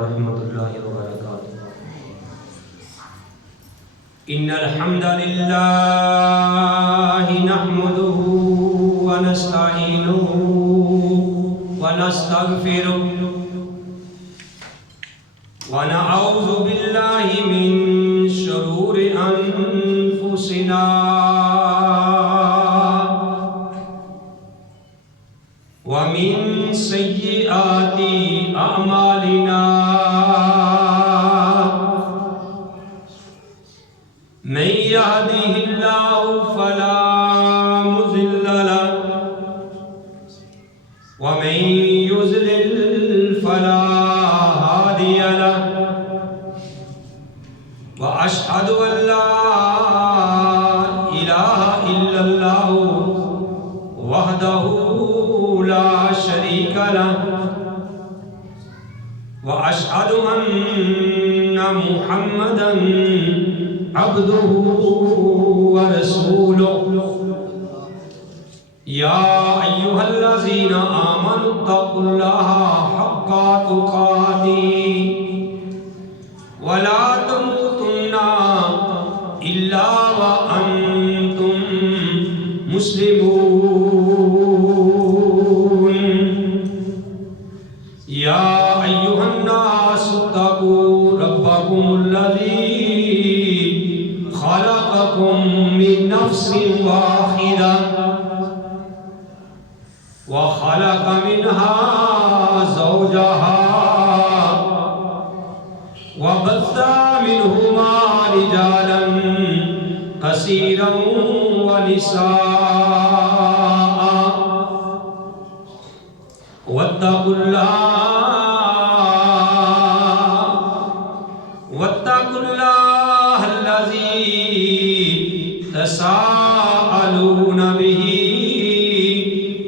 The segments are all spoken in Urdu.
ورحمۃ اللہ وبرکاتہ۔ ان الحمد للہ نحمده ونستعینه ونستغفره ونعوذ باللہ من شرور انفسنا ومن سیئات اعمالنا من يهده الله فلا مضل له ومن يضلل فلا هادي له وأشهد أن لا إله إلا الله وحده لا شريك له وأشهد أن محمدا عبده ورسوله يا أيها الذين آمنوا اتقوا الله حق تقاته ولا تموتن إلا وأنتم مسلمون يا أيها الناس اتقوا ربكم الذي خلقكم من نفس واحدة وخلق منها زوجها وبث منهما رجالا كثيرا ونساء واتقوا الله الذي تساءلون به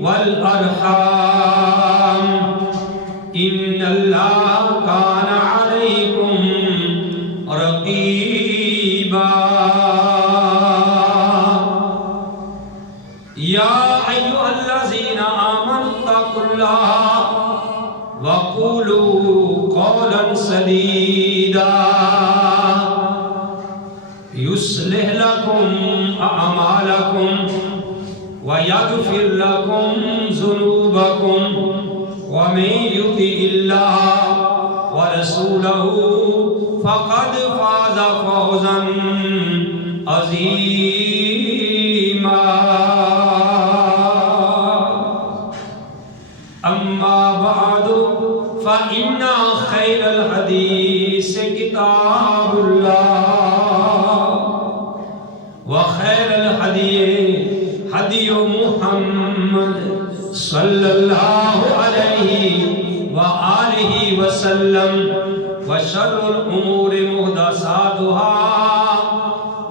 والأرحام إن الله كان عليكم رقيبا يا أيها الذين آمنوا اتقوا الله وقولوا قولا سديدا يصلح لكم أعمالكم ويغفر لكم ذنوبكم ومن يطع الله ورسوله فقد فاز فوزا عظيما أما بعد فإن خير الحديث كتاب الله وخير الهدي هدي محمد صلى الله عليه وآله وسلم وشر الأمور محدثاتها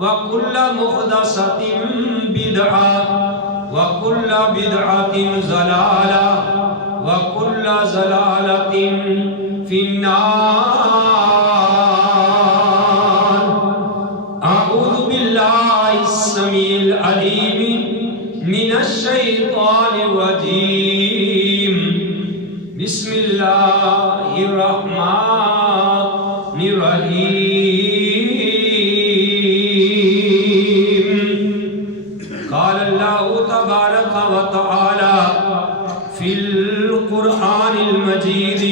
وكل محدثة بدعة وكل بدعة ضلالة وكل ضلالة في النار أعوذ بالله السميع العليم من الشيطان الرجيم بسم الله الرحمن الرحيم قال الله تبارك وتعالى في القرآن المجيد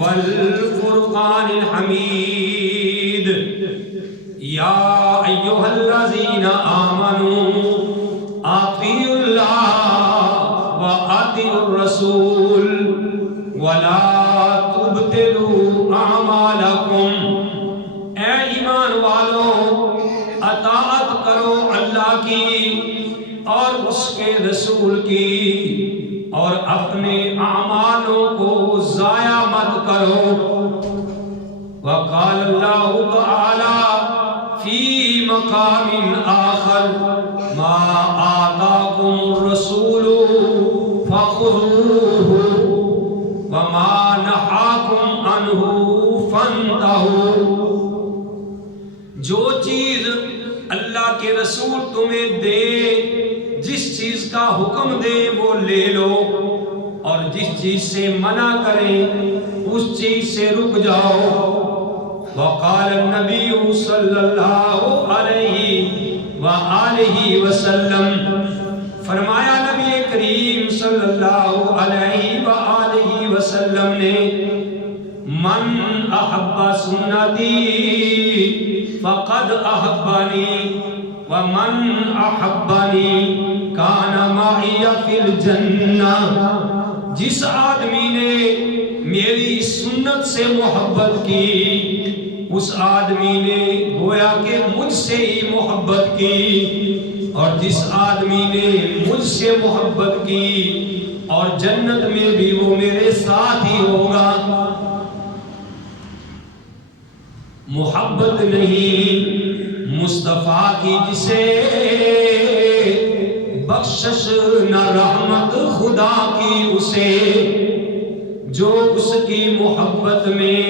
والفرقان الحميد يا أيها الذين آمنوا أطيعوا الله وأطيعوا الرسول ولا تبطلوا أعمالكم اے ایمان والو اطاعت کرو اللہ کی اور اس کے رسول کی اور اپنے اعمالوں کو ضائع مت کرو۔ وقال اللہ تعالی فی مقام آخر ما آتاکم الرسول فخذوه وما نہاکم عنہ فانتہوا۔ جو چیز اللہ کے رسول تمہیں دے، جس چیز کا حکم دے وہ لے لو، اور جس چیز سے منع کریں اس چیز سے رک جاؤ. وقال النبی صلی اللہ علیہ وآلہ وسلم، فرمایا نبی کریم صلی اللہ علیہ وآلہ وسلم نے، من احب سنتی فقد احبانی ومن احبانی کان معی فی الجنہ. جس آدمی نے میری سنت سے محبت کی اس آدمی نے گویا کہ مجھ سے ہی محبت کی، اور جس آدمی نے مجھ سے محبت کی اور جنت میں بھی وہ میرے ساتھ ہی ہوگا. محبت نہیں مصطفیٰ کی جسے بخشش نہ رحمت خدا کی اسے، جو اس کی محبت میں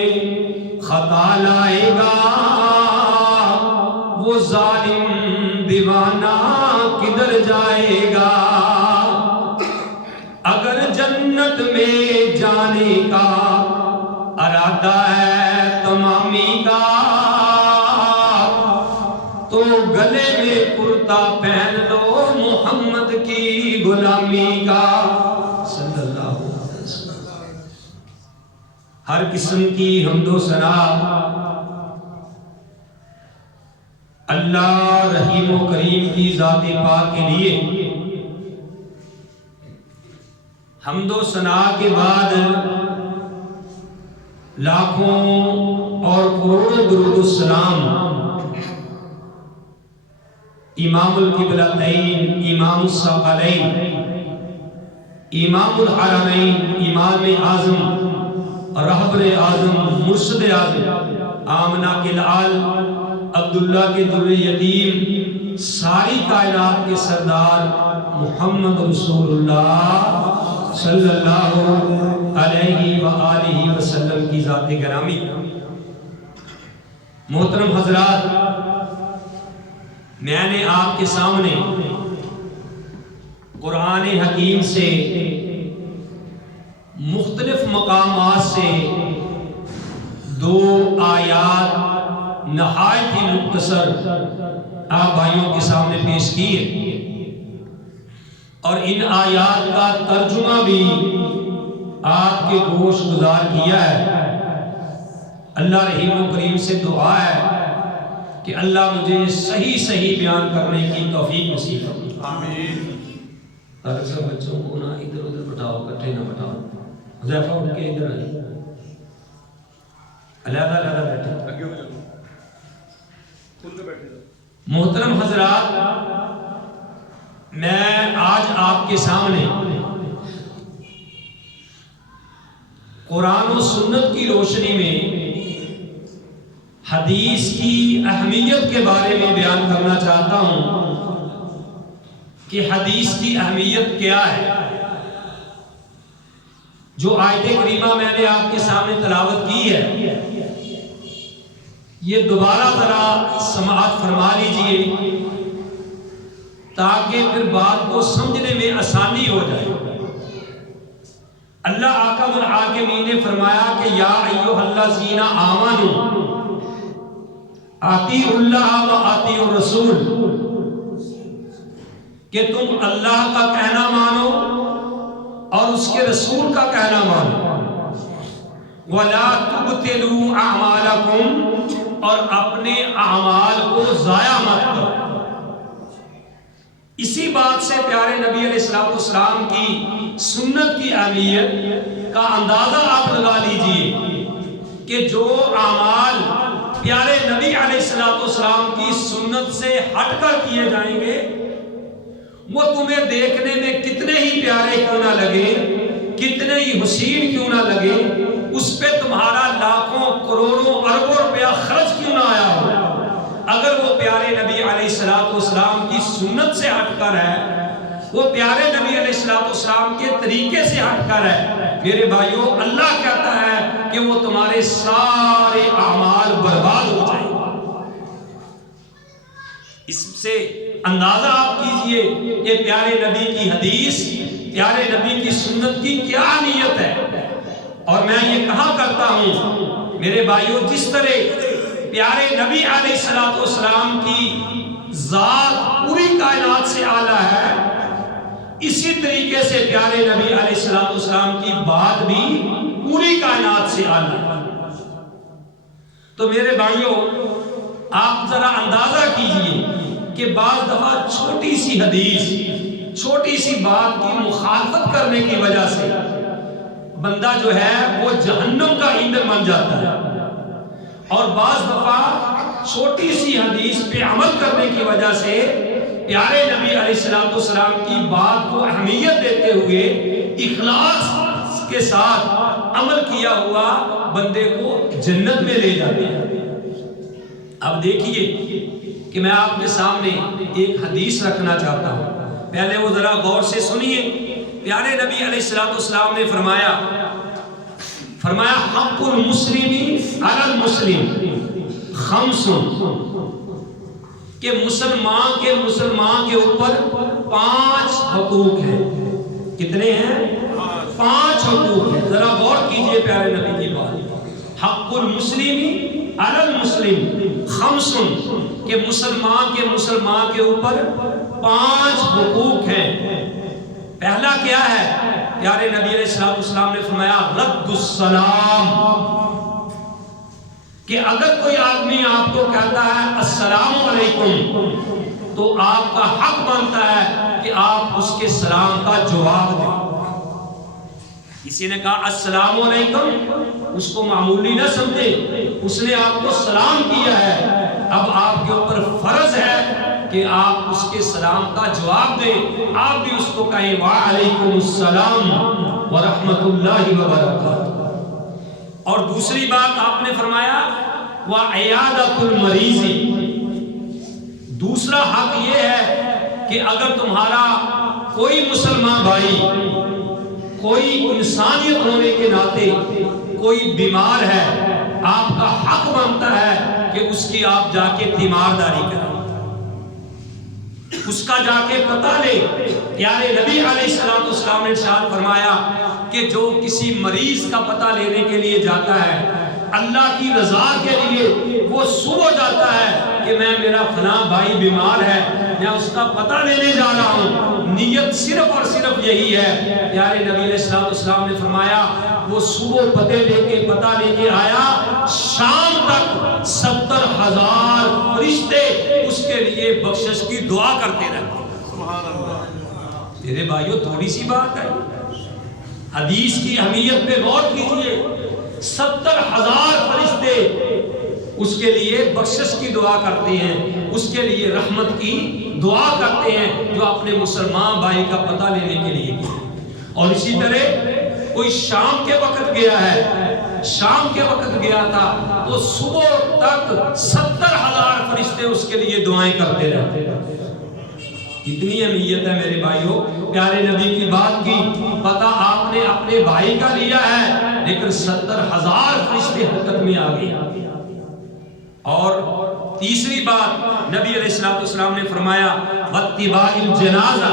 خطا لائے گا وہ ظالم دیوانہ کدھر جائے گا. اگر جنت میں جانے کا ارادہ ہے تمامی کا تو گلے میں کرتا پہن لو محمد کی غلامی کا. صلی اللہ علیہ وسلم. ہر قسم کی حمد و ثنا اللہ رحیم و کریم کی ذات پاک کے لیے. حمد و ثنا کے بعد لاکھوں اور کروڑوں درود السلام امام القبلتین، امام الثقلین، امام الحرمین، امام اعظم، رہبر اعظم، مرشد اعظم، آمنہ کے لعل، عبداللہ کے در یتیم، ساری کائنات کے سردار محمد رسول اللہ صلی اللہ علیہ وآلہ وسلم کی ذات گرامی. محترم حضرات، میں نے آپ کے سامنے قرآن حکیم سے مختلف مقامات سے دو آیات نہایت ہی مختصر آپ بھائیوں کے سامنے پیش کیے، اور ان آیات کا ترجمہ بھی آپ کے گوش گزار کیا ہے. اللہ رحیم و کریم سے دعا ہے کہ اللہ مجھے صحیح صحیح بیان کرنے کی توفیق نصیب فرمائے. آمین. طارق صاحب بچوں کو نہ ادھر ادھر بٹھاؤ، کٹھے نہ بٹھاؤ. حذیفہ اٹھ کے ادھر آئیے، علیحدہ علیحدہ بیٹھے. محترم حضرات، میں آج آپ کے سامنے قرآن و سنت کی روشنی میں حدیث کی اہمیت کے بارے میں بیان کرنا چاہتا ہوں کہ حدیث کی اہمیت کیا ہے. جو آیت کریمہ میں نے آپ کے سامنے تلاوت کی ہے یہ دوبارہ ذرا سماعت فرما لیجئے تاکہ پھر بات کو سمجھنے میں آسانی ہو جائے. اللہ احکم الحاکمین نے فرمایا کہ یا ایھا الذین آمنوا اطیعوا اللہ و اطیعوا الرسول، کہ تم اللہ کا کہنا مانو اور اس کے رسول کا کہنا مانو. وَلَا تُبْطِلُوا أَعْمَالَكُمْ، اور اپنے اعمال کو ضائع مت کرو. اسی بات سے پیارے نبی علیہ السلام کی سنت کی اہمیت کا اندازہ آپ لگا لیجئے کہ جو اعمال پیارے نبی علیہ السلام کی سنت سے ہٹ کر کیے جائیں گے وہ تمہیں دیکھنے میں کتنے ہی پیارے کیوں نہ لگے، کتنے ہی حسین کیوں نہ لگے، اس پہ تمہارا لاکھوں کروڑوں اربوں روپیہ خرچ کیوں نہ آیا ہو، اگر وہ پیارے نبی علیہ السلام کی سنت سے ہٹ کر ہے، وہ پیارے نبی علیہ السلام کے طریقے سے ہٹ کر ہے، میرے بھائیوں اللہ کہتا ہے کہ وہ تمہارے سارے اعمال برباد ہو جائیں. اس سے اندازہ آپ کیجئے کہ پیارے نبی کی حدیث، پیارے نبی کی سنت کی کیا نیت ہے. اور میں یہ کہا کرتا ہوں میرے بھائیوں، جس طرح پیارے نبی علیہ الصلوۃ والسلام کی ذات پوری کائنات سے اعلیٰ ہے، اسی طریقے سے پیارے نبی علیہ الصلوۃ والسلام کی بات بھی پوری کائنات سے اعلیٰ ہے۔ تو میرے بھائیوں، آپ ذرا اندازہ کیجئے کہ بعض دفعہ چھوٹی سی حدیث، چھوٹی سی بات کی مخالفت کرنے کی وجہ سے بندہ جو ہے وہ جہنم کا ایندھن بن جاتا ہے، اور بعض دفعہ چھوٹی سی حدیث پہ عمل کرنے کی وجہ سے پیارے نبی علیہ الصلوۃ والسلام کی بات کو اہمیت دیتے ہوئے اخلاص کے ساتھ عمل کیا ہوا بندے کو جنت میں لے جاتے ہیں۔ اب دیکھیے کہ میں آپ کے سامنے ایک حدیث رکھنا چاہتا ہوں، پہلے وہ ذرا غور سے سنیے۔ پیارے نبی علیہ الصلوۃ والسلام نے فرمایا حق المسلم علی المسلم خمس، کہ مسلمان کے اوپر 5 حقوق ہیں۔ کتنے ہیں؟ 5 حقوق ہیں۔ ذرا غور کیجئے پیارے نبی کی بات، حق المسلم علی المسلم خمس، کہ مسلمان کے اوپر 5 حقوق ہیں۔ پہلا کیا ہے؟ پیارے نبی علیہ الصلوۃ والسلام نے فرمایا رد السلام، کہ اگر کوئی آدمی آپ کو کہتا ہے السلام علیکم تو آپ کا حق بنتا ہے کہ آپ اس کے سلام کا جواب دیں۔ کسی نے کہا السلام علیکم، اس کو معمولی نہ سمجھے، اس نے آپ کو سلام کیا ہے، اب آپ کے اوپر فرض ہے کہ آپ اس کے سلام کا جواب دیں۔ آپ بھی اس کو کہیں وعلیکم السلام ورحمۃ اللہ وبرکاتہ۔ اور دوسری بات آپ نے فرمایا وعیادۃ المریض، دوسرا حق یہ ہے کہ اگر تمہارا کوئی مسلمان بھائی، کوئی انسانیت ہونے کے ناطے کوئی بیمار ہے، آپ کا حق بنتا ہے کہ اس کی آپ جا کے تیمارداری کریں، اس کا جا کے پتہ لے۔ پیارے نبی علیہ الصلوۃ والسلام نے ارشاد فرمایا کہ جو کسی مریض کا پتہ لینے کے لیے جاتا ہے اللہ کی رضا کے لیے، وہ صبح جاتا ہے کہ میرا فلاں بھائی بیمار ہے، میں اس کا پتہ لینے جا رہا ہوں، نیت صرف اور صرف یہی ہے۔ پیارے نبی علیہ الصلوۃ والسلام نے فرمایا وہ صبح پتہ لے کے آیا، شام تک 70,000 فرشتے اس کے لیے بخشش کی دعا کرتے رہتے۔ میرے بھائیوں، تھوڑی سی بات ہے، حدیث کی اہمیت پہ غور کیجئے۔ 70,000 فرشتے اس کے لیے بخشش کی دعا کرتے ہیں، اس کے لیے رحمت کی دعا کرتے ہیں جو اپنے مسلمان بھائی کا پتہ لینے کے لیے۔ اور اسی طرح کوئی شام کے وقت گیا ہے، شام کے وقت گیا تھا تو صبح تک 70,000 فرشتے اس کے لیے دعائیں کرتے رہتے۔ کتنی اہمیت ہے میرے بھائیوں، پیارے نبی کی بات کی، پتہ آپ نے اپنے بھائی کا لیا ہے لیکن 70,000 فرشتے حرکت میں آ گئے۔ اور تیسری بات نبی علیہ الصلوۃ والسلام نے فرمایا واتباع الجنازہ،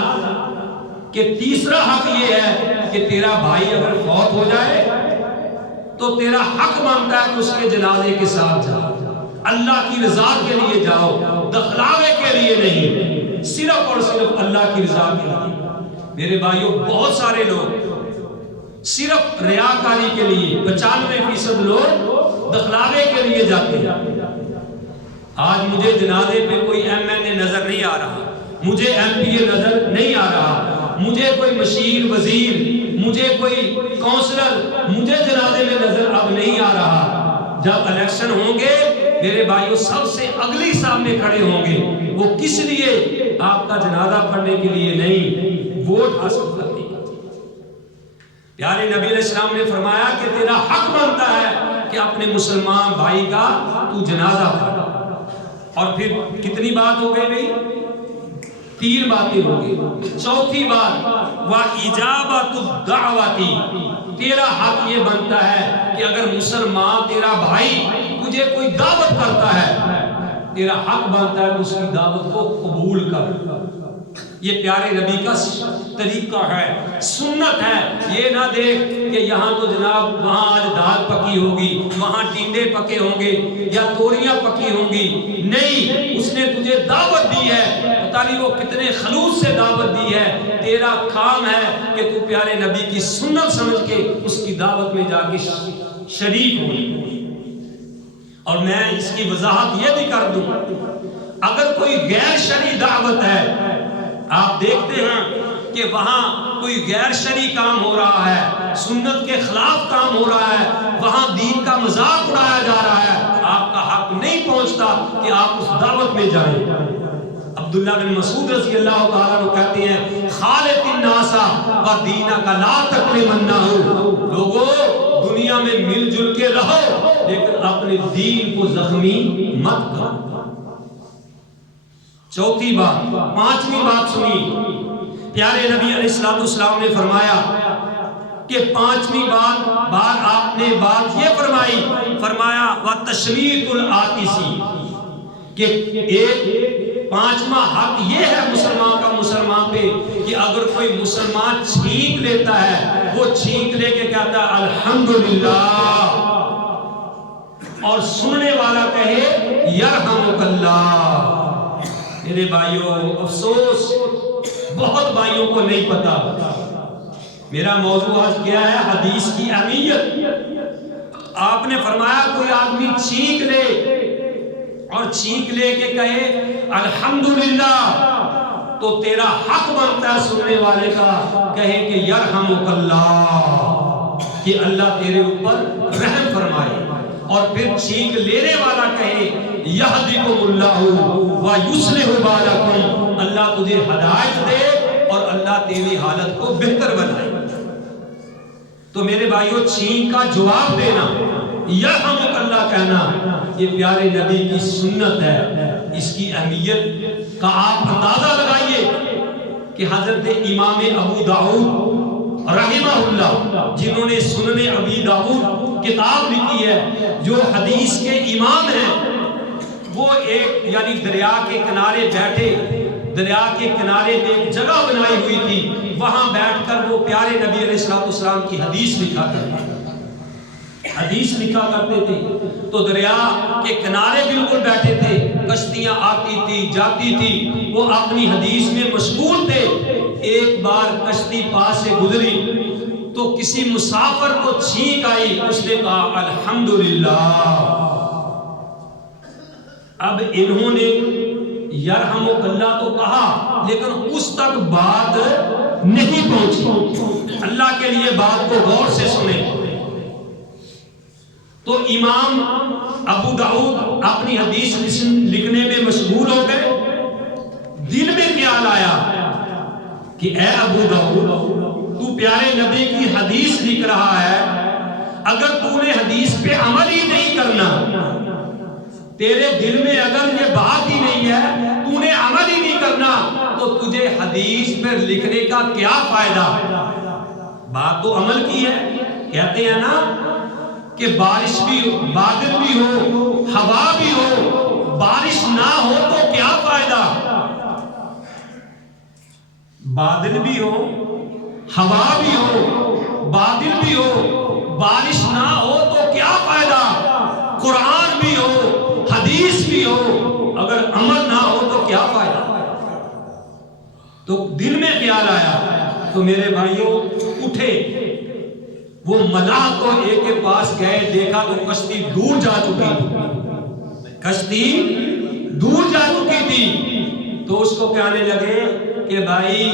کہ تیسرا حق یہ ہے کہ تیرا بھائی اگر فوت ہو جائے تو تیرا حق بنتا ہے کہ اس کے جنازے کے ساتھ جاؤ، اللہ کی رضا کے لیے جاؤ، دکھلاوے کے لیے نہیں، صرف اور صرف اللہ کی رضا کے لیے۔ میرے بھائیوں، بہت سارے لوگ صرف ریاکاری کے لیے، 95% لوگ دکھلاوے کے لیے جاتے ہیں۔ آج مجھے جنازے پہ کوئی MLA نظر نہیں آ رہا، مجھے MPA نظر نہیں آ رہا، مجھے کوئی مشیر وزیر، مجھے کوئی کونسلر مجھے جنازے میں نظر اب نہیں آ رہا۔ جب الیکشن ہوں گے میرے بھائیوں، سب سے اگلی سامنے کھڑے ہوں گے، وہ کس لیے؟ آپ کا جنازہ پڑھنے کے لیے نہیں، ووٹ حاصل کرنے کے لیے۔ پیارے نبی علیہ السلام نے فرمایا کہ تیرا حق بنتا ہے کہ اپنے مسلمان بھائی کا تو جنازہ پڑھ۔ اور پھر کتنی بات ہو گئی بھئی؟ 3 باتیں ہو گئی۔ چوتھی بات وَإِجَابَةُ الدَّعْوَةِ، تیرا حق یہ بنتا ہے کہ اگر مسلمان تیرا بھائی تجھے کوئی دعوت کرتا ہے، تیرا حق بنتا ہے کہ اس کی دعوت کو قبول کر۔ یہ پیارے نبی کا طریقہ ہے، سنت ہے۔ یہ نہ دیکھ کہ یہاں تو جناب وہاں آج دال پکی ہوگی، وہاں ٹینڈے پکے ہوں گے یا توریاں پکی ہوں گی، نہیں، اس نے تجھے دعوت دی ہے، پتہ نہیں وہ کتنے خلوص سے دعوت دی ہے، تیرا کام ہے کہ تو پیارے نبی کی سنت سمجھ کے اس کی دعوت میں جا کے شریک ہو۔ اور میں اس کی وضاحت یہ بھی کر دوں، اگر کوئی غیر شرعی دعوت ہے، آپ دیکھتے ہیں کہ وہاں کوئی غیر شرعی کام ہو رہا ہے، سنت کے خلاف کام ہو رہا ہے، وہاں دین کا مذاق اڑایا جا رہا ہے، آپ کا حق نہیں پہنچتا کہ آپ اس دعوت میں جائیں۔ عبداللہ بن مسعود رضی اللہ تعالیٰ عنہ کہتے ہیں خالق الناس ودینک لا تکرمنہ، لوگو دنیا میں مل جل کے رہو لیکن اپنے دین کو زخمی مت کرو۔ چوتھی بات، پانچویں بات سنی، پیارے نبی علیہ السلام نے فرمایا کہ پانچویں بار آپ نے بات یہ فرمایا وَتَشْمِيتُ الْآتِسِ، کہ ایک پانچواں حق یہ ہے مسلمان کا مسلمان پہ کہ اگر کوئی مسلمان چھینک لیتا ہے، وہ چھینک لے کے کہتا ہے الحمدللہ، اور سننے والا کہے یرحمک اللہ۔ میرے بھائیوں، افسوس بہت بھائیوں کو نہیں پتا، میرا موضوع آج کیا ہے حدیث کی اہمیت۔ آپ نے فرمایا کوئی آدمی چھینک لے اور چھینک لے کے کہے الحمدللہ، تو تیرا حق بنتا ہے سننے والے کا کہے کہ یرحمک اللہ، کہ اللہ تیرے اوپر رحم فرمائے، اور پھر چھینک لینے والا کہے یہدیکم اللہ ویصلح بالکم، اللہ تجھے ہدایت دے اور اللہ تیری حالت کو بہتر بنائے۔ تو میرے بھائیوں، چھینک کا جواب دینا، یرحمک اللہ کہنا، یہ پیارے نبی کی سنت ہے۔ اس کی اہمیت کا آپ اندازہ لگائیے کہ حضرت امام ابو داؤد رحمہ اللہ، جنہوں نے سنن ابی داؤد کتاب لکھی ہے، جو حدیث کے امام ہیں، وہ ایک یعنی دریا کے کنارے بیٹھے، دریا کے کنارے میں ایک جگہ بنائی ہوئی تھی، وہاں بیٹھ کر وہ پیارے نبی علیہ السلام کی حدیث لکھا کرتے تھے۔ تو دریا کے کنارے بالکل بیٹھے تھے، کشتیاں آتی تھی جاتی تھی، وہ اپنی حدیث میں مشغول تھے۔ ایک بار کشتی پاس سے گزری تو کسی مسافر کو چھینک آئی، اس نے کہا الحمدللہ۔ اب انہوں نے یرحمک اللہ تو کہا لیکن اس تک بات نہیں پہنچی، اللہ کے لیے بات کو غور سے سنیں۔ تو امام ابو داؤد اپنی حدیث لکھنے میں مشغول ہو گئے، دل میں خیال آیا کہ اے ابو داؤد، تو پیارے نبی کی حدیث لکھ رہا ہے، اگر تو نے حدیث پہ عمل ہی نہیں کرنا، تیرے دل میں اگر یہ بات ہی نہیں ہے، تو نے عمل ہی نہیں کرنا، تو تجھے حدیث پر لکھنے کا کیا فائدہ؟ بات تو عمل کی ہے۔ کہتے ہیں نا کہ بارش بھی ہو، بادل بھی ہو، ہوا بھی ہو، بارش نہ ہو تو کیا فائدہ؟ بادل بھی ہو، ہوا بھی ہو، بادل بھی ہو، بارش نہ ہو تو کیا فائدہ؟ قرآن بھی ہو، حدیث بھی ہو، اگر عمل نہ ہو تو کیا فائدہ؟ تو دل میں خیال آیا، تو میرے بھائیوں اٹھے، وہ ملاح کو ایک کے پاس گئے، دیکھا تو کشتی دور جا چکی تھی، کشتی دور جا چکی تھی۔ تو اس کو کہنے لگے کہ بھائی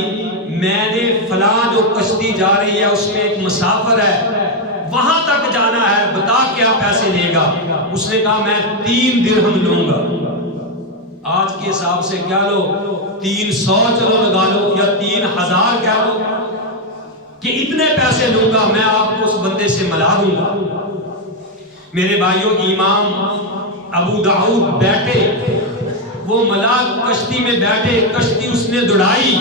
میں نے فلاں جو کشتی جا رہی ہے اس میں ایک مسافر ہے، وہاں تک جانا ہے، بتا کیا پیسے لے گا؟ اس نے کہا میں 3 درہم لوں گا۔ آج کے حساب سے کیا لو، 300 چلو لگا لو، یا 3000 کیا لو، کہ اتنے پیسے لوں گا، میں آپ کو اس بندے سے ملا دوں گا۔ میرے بھائیوں، امام ابو داؤد بیٹھے، وہ ملا کشتی میں بیٹھے، کشتی اس نے دوڑائی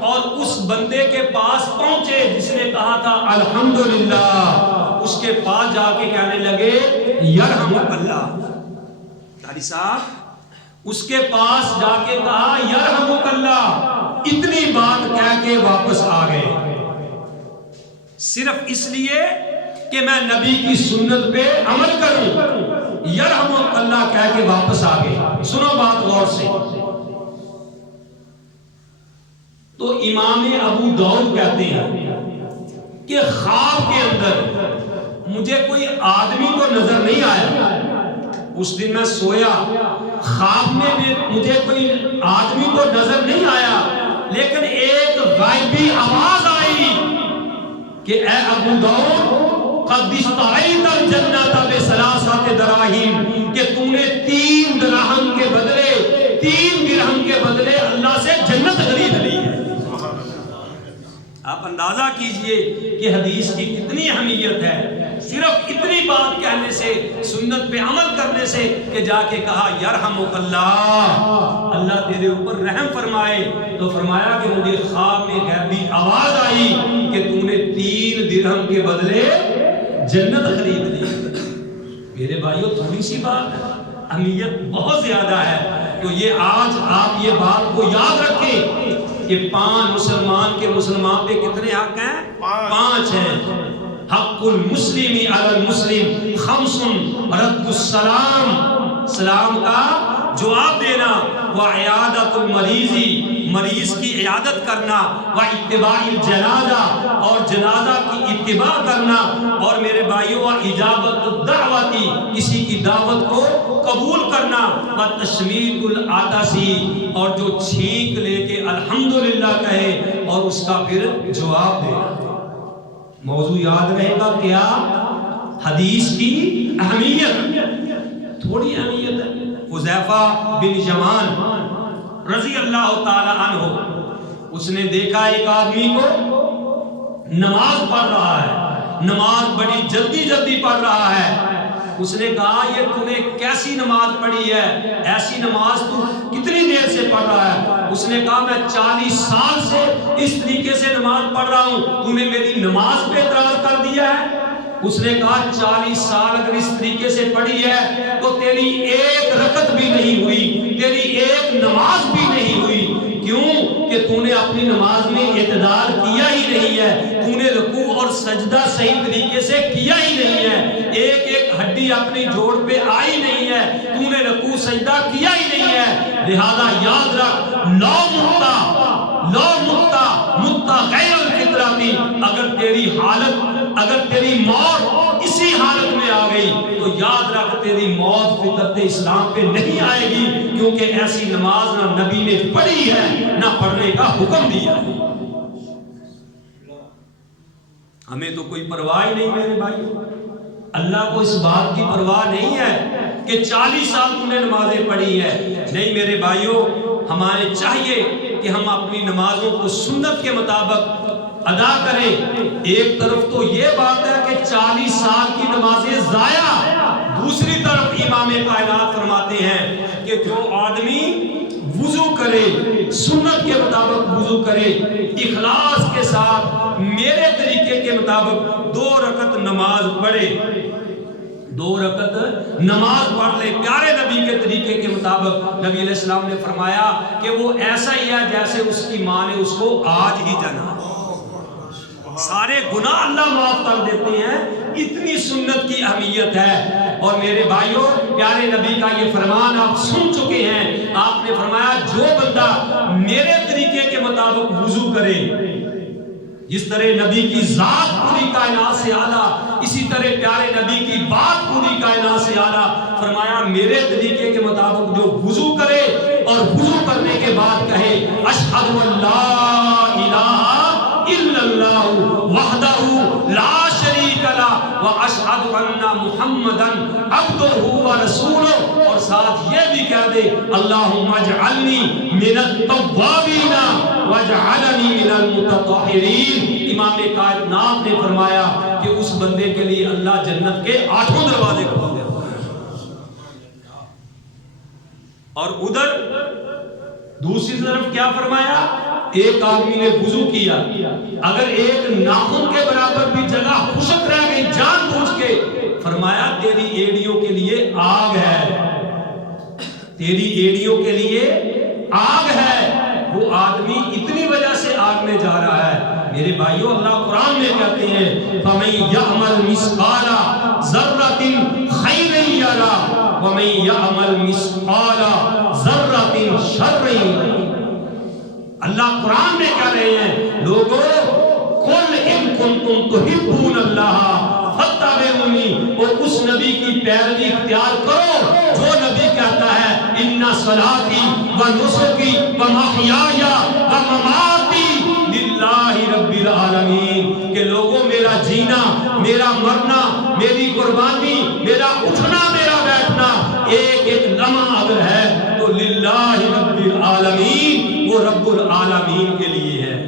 اور اس بندے کے پاس پہنچے جس نے کہا تھا الحمدللہ، اس کے پاس جا کے کہنے لگے یرحمک اللہ۔ قاری صاحب اس کے پاس جا کے کہا یرحمک اللہ، اتنی بات کہہ کے واپس آ گئے، صرف اس لیے کہ میں نبی کی سنت پہ عمل کروں، یرحمک اللہ کہہ کے واپس آ گئے۔ سنو بات غور سے، تو امام ابو داؤد کہتے ہیں کہ خواب کے اندر مجھے کوئی آدمی تو نظر نہیں آیا، اس دن میں سویا، خواب میں بھی مجھے کوئی آدمی تو نظر نہیں آیا، لیکن ایک غائبی آواز آئی کہ اے ابو داؤد قد اشتريت الجنة بثلاثة دراهم، کہ تم نے 3 درہم کے بدلے 3 درہم کے بدلے اللہ سے جنت خرید لی ہے۔ آپ اندازہ کیجئے کہ حدیث کی کتنی اہمیت ہے، صرف اتنی بات کہنے سے، سنت پہ عمل کرنے سے کہ جا کے کہا یرحمک اللہ، اللہ تیرے اوپر رحم فرمائے۔ تو فرمایا کہ مجھے خواب میں غیبی آواز آئی کہ تم نے 3 درہم کے بدلے جنت خرید لی۔ میرے بھائیو تھوڑی سی بات ہے، اہمیت بہت زیادہ ہے۔ تو یہ آج آپ یہ بات کو یاد رکھیں کہ 5 مسلمان کے مسلمان پہ کتنے حق ہیں؟ 5 ہیں۔ حق المسلم علی المسلم 5، رد السلام، سلام کا جواب دینا، وعیادت المریضی، مریض کی عیادت کرنا، واتباع الجنازہ، اور جنازہ کی اتباع کرنا، اور میرے بھائیو اجابت الدعوتی، کسی کی دعوت کو قبول کرنا، وتشمیت العطسی، اور جو چھینک لے کے الحمدللہ کہے اور اس کا پھر جواب دے۔ موضوع یاد رہے گا کیا؟ حدیث کی اہمیت، تھوڑی اہمیت ہے۔ حذیفہ بن یمان رضی اللہ تعالی عنہ، اس نے دیکھا ایک آدمی کو نماز پڑھ رہا ہے، نماز بڑی جلدی جلدی پڑھ رہا ہے۔ اس نے کہا یہ تو نے کیسی نماز پڑھی ہے، ایسی نماز تو کتنی دیر سے پڑھ رہا ہے؟ اس نے کہا میں 40 سال سے اس طریقے سے نماز پڑھ رہا ہوں، تو نے میری نماز پہ اعتراض کر دیا ہے؟ اس نے کہا 40 سال اگر اس طریقے سے پڑھی ہے تو تیری ایک رکعت بھی نہیں ہوئی، تیری ایک نماز بھی نہیں ہوئی۔ کیوں؟ کہ تو نے اپنی نماز میں اعتدال کیا ہی نہیں ہے، تو نے رکوع اور سجدہ صحیح طریقے سے کیا ہی نہیں ہے، ایک ایک ہڈی اپنی جوڑ پہ آئی نہیں ہے، تو نے رکوع سجدہ کیا ہی نہیں ہے۔ لہذا یاد رکھ، لو متا غیر الفطرتی، اگر تیری حالت، اگر تیری موت اسی حالت میں آ گئی تو یاد رکھ تیری موت فطرت اسلام پہ نہیں آئے گی، کیونکہ ایسی نماز نہ نبی نے پڑھی ہے نہ پڑھنے کا حکم دیا۔ ہمیں تو کوئی پرواہ نہیں میرے بھائی، اللہ کو اس بات کی پرواہ نہیں ہے کہ 40 سال تم نے نمازیں پڑھی ہے۔ نہیں میرے بھائیوں، ہمارے چاہیے کہ ہم اپنی نمازوں کو سنت کے مطابق ادا کریں۔ ایک طرف تو یہ بات ہے کہ 40 سال کی نمازیں ضائع، دوسری طرف امام کائنات فرماتے ہیں کہ جو آدمی وضو کرے، سنت کے مطابق وضو کرے، اخلاص کے ساتھ میرے طریقے کے مطابق 2 رکعت نماز پڑھے، 2 رکعت نماز پڑھ لے پیارے نبی کے طریقے کے مطابق، نبی علیہ السلام نے فرمایا کہ وہ ایسا ہی ہے جیسے اس کی ماں نے اس کو آج ہی جنا۔ سارے گناہ اللہ معاف کر دیتے ہیں، اتنی سنت کی اہمیت ہے۔ اور میرے بھائیوں، پیارے نبی کا یہ فرمان آپ سن چکے ہیں، آپ نے فرمایا جو بندہ میرے طریقے کے مطابق وضو کرے، جس طرح نبی کی ذات پوری کائنات سے اعلیٰ، اسی طرح پیارے نبی کی بات پوری کائنات سے اعلیٰ، فرمایا میرے طریقے کے مطابق جو وضو کرے اور وضو کرنے کے بعد کہے اشہد ان لا الہ الا اللہ وحدہ لا شریک لہ واشہد ان محمدا عبدہ ورسولہ، اور ساتھ یہ بھی کہہ دے اللہم اجعلنی من التوابین واجعلنی من المتطہرین۔ امام کائنات نے فرمایا کہ اس بندے کے لیے اللہ جنت کے 8 دروازے کھول دیتا ہے۔ اور ادھر دوسری طرف کیا فرمایا؟ ایک آدمی نے وضو کیا، اگر ایک ناخن کے برابر بھی جگہ خشک رہ گئی جان بوجھ کے، فرمایا تیری ایڑیوں کے لیے آگ ہے، تیری ایڑیوں کے لیے آگ ہے۔ وہ آدمی اتنی کرنے جا رہا ہے۔ میرے بھائیو اللہ قرآن میں کہتے ہیں فَمَن يَعْمَلْ مِثْقَالَ ذَرَّةٍ خَيْرًا يَرَهُ وَمَن يَعْمَلْ مِثْقَالَ ذَرَّةٍ شَرًّا يَرَهُ۔ اللہ قرآن میں کہہ رہے ہیں لوگوں قُلْ إِن كُنتُمْ تُحِبُّونَ اللَّهَ فَاتَّبِعُونِی، اور اس نبی کی پیروی اختیار کرو جو نبی کہتا ہے اِنَّ صَلَاتِی وَنُسُکِی وَمَحْیَایَ وَمَمَاتِی لِلَّهِ رَبِّ الْعَالَمِین، کہ لوگوں میرا جینا، میرا مرنا، میری قربانی، میرا اٹھنا، میرا بیٹھنا ایک ایک لمحہ اگر ہے تو للہ رب العالمین، وہ رب العالمین کے لیے ہے۔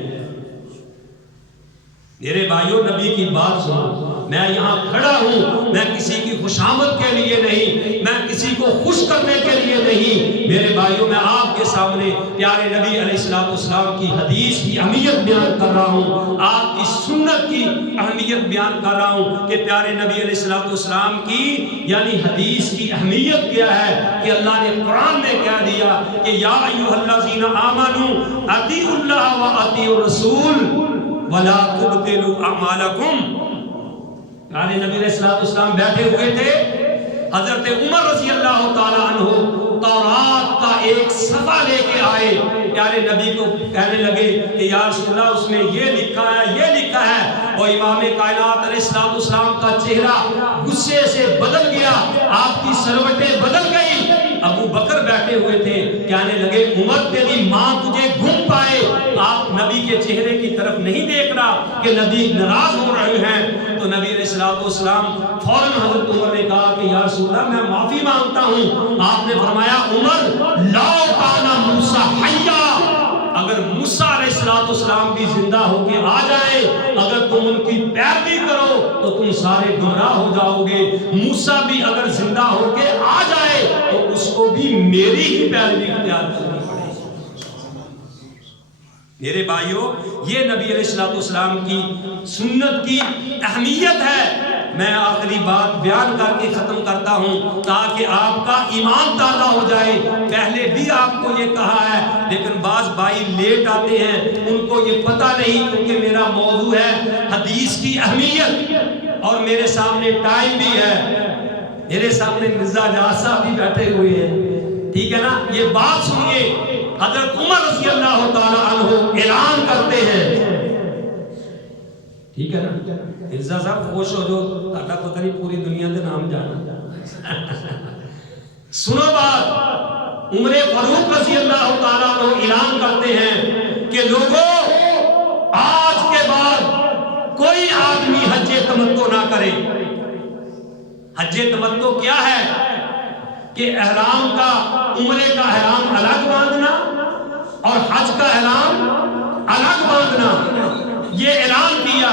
میرے بھائیوں نبی کی بات سنو، میں یہاں کھڑا ہوں میں کسی کی خوشامد کے لیے نہیں، میں کسی کو خوش کرنے کے لیے نہیں، میرے بھائیوں میں آپ کے سامنے پیارے نبی علیہ السلام کی حدیث کی اہمیت بیان کر رہا ہوں، آپ کی سنت کی اہمیت بیان کر رہا ہوں کہ پیارے نبی علیہ السلام کی یعنی حدیث کی اہمیت کیا ہے کہ اللہ نے قرآن میں کہہ دیا کہ یا ایھا الذین آمنوا اطیعوا اللہ واطیعوا الرسول ولا تبطلوا اعمالکم۔ پیارے نبی علیہ السلام بیٹھے ہوئے تھے، حضرت عمر رضی اللہ تعالی عنہ تورات کا ایک صفحہ لے کے آئے، پیارے نبی کو کہنے لگے کہ یا رسول اللہ اس میں یہ لکھا ہے، یہ لکھا ہے، اور امام کائنات علیہ السلام کا چہرہ غصے سے بدل گیا، آپ کی سروٹیں بدل گئی۔ ابو بکر بیٹھے ہوئے تھے، کہنے لگے عمر تیری ماں تجھے گھم پائے، آپ نبی کے چہرے کی طرف نہیں دیکھ رہا کہ نبی ناراض ہو رہے ہیں۔ تو نبی علیہ السلام فوراً حضرت عمر نے کہا کہ یا رسول اللہ میں معافی مانگتا ہوں۔ آپ نے فرمایا عمر لو کان موسیٰ حیا، اگر موسیٰ علیہ السلام بھی زندہ ہو کے آ جائے، اگر تم ان کی پیروی کرو تو تم سارے گمراہ ہو جاؤ گے۔ موسیٰ بھی اگر زندہ ہو کے آ جائے تو اس کو بھی میری ہی پیروی اختیار کرنی پڑے گی۔ میرے بھائیوں یہ نبی علیہ السلام کی سنت کی اہمیت ہے۔ میں آخری بات بیان کر کے ختم کرتا ہوں تاکہ آپ کا ایمان تازہ ہو جائے۔ پہلے بھی آپ کو یہ کہا ہے لیکن بعض بھائی لیٹ آتے ہیں، ان کو یہ پتہ نہیں، کیونکہ میرا موضوع ہے حدیث کی اہمیت اور میرے سامنے ٹائم بھی ہے، میرے سامنے مرزا جہاز صاحب بھی بیٹھے ہوئے ہیں، ٹھیک ہے نا۔ یہ بات سنیے، حضرت عمر رضی اللہ تعالی عنہ اعلان کرتے ہیں، ٹھیک ہے نا۔ مرزا صاحب خوش ہو جو تاکہ پتہ نہیں پوری دنیا دے نام جانا۔ سنو بات، عمر فاروق رضی اللہ تعالیٰ عنہ اعلان کرتے ہیں کہ لوگوں آج کے بعد کوئی آدمی حج تمتع نہ کرے۔ حج تمتع کیا ہے کہ احرام کا، عمرے کا احرام الگ باندھنا اور حج کا احرام الگ باندھنا، یہ اعلان کیا۔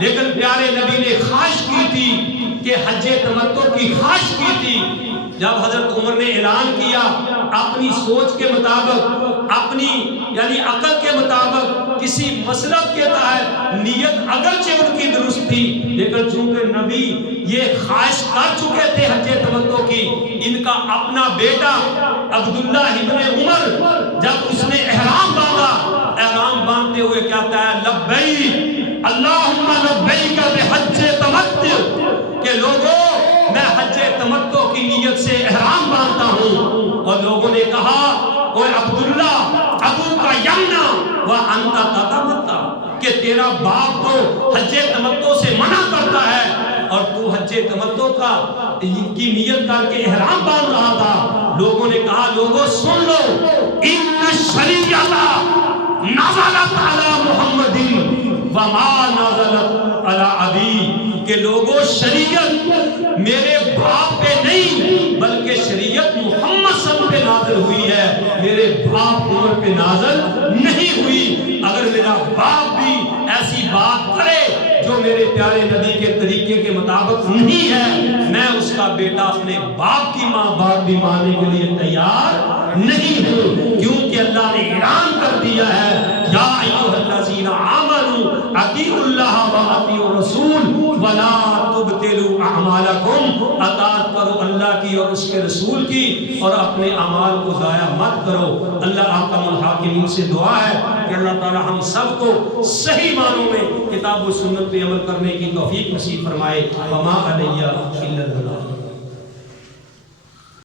لیکن پیارے نبی نے خواہش کی تھی کہ حج تمتع کی خواہش کی تھی۔ جب حضرت عمر نے اعلان کیا اپنی سوچ کے مطابق، اپنی یعنی عقل کے مطابق، کسی مسلک کے تحت، نیت اگرچہ ان کی درست تھی لیکن چونکہ نبی یہ خواہش کر چکے تھے حج تمتع کی، ان کا اپنا بیٹا عبداللہ ابن عمر جب اس نے احرام باندھا، احرام باندھتے ہوئے کہتا ہے لبیک اللہم لبیک بحج تمتع، کہ لوگوں میں حج تمتع کی نیت سے احرام باندھتا ہوں۔ اور لوگوں نے کہا اوے عبداللہ ابو کا یمنا وانت تتمتع، کہ تیرا باپ تو حج تمتع سے منع کرتا ہے اور تو حج تمتع کی نیت کر کے احرام باندھ رہا تھا۔ لوگوں نے کہا لوگوں سن لو، ان الشریعۃ نزلت علی محمد وما نزلت علی ابی، کہ لوگوں شریعت میرے باپ پہ نہیں بلکہ شریعت محمد صلی اللہ علیہ وسلم پہ نازل ہوئی ہے، میرے باپ عمر پہ نازل نہیں ہوئی۔ اگر میرا باپ بھی ایسی بات کرے جو میرے پیارے نبی کے طریقے کے مطابق نہیں ہے، میں اس کا بیٹا اپنے باپ کی بات بھی ماننے کے لیے تیار نہیں ہوں، کیونکہ اللہ نے اعلان کر دیا ہے یا ایھا الذین آمنوا اطیعوا اللہ واطیعوا الرسول ولا تبطلوا اعمالکم اطاعت کرو اللہ کی اور اس کے رسول کی، اور اپنے اعمال کو ضائع مت کرو۔ اللہ احکم الحاکمین سے دعا ہے کہ اللہ تعالی ہم سب کو صحیح معنوں میں کتاب و سنت پہ عمل کرنے کی توفیق نصیب فرمائے۔ وما علیہ الا البلاغ۔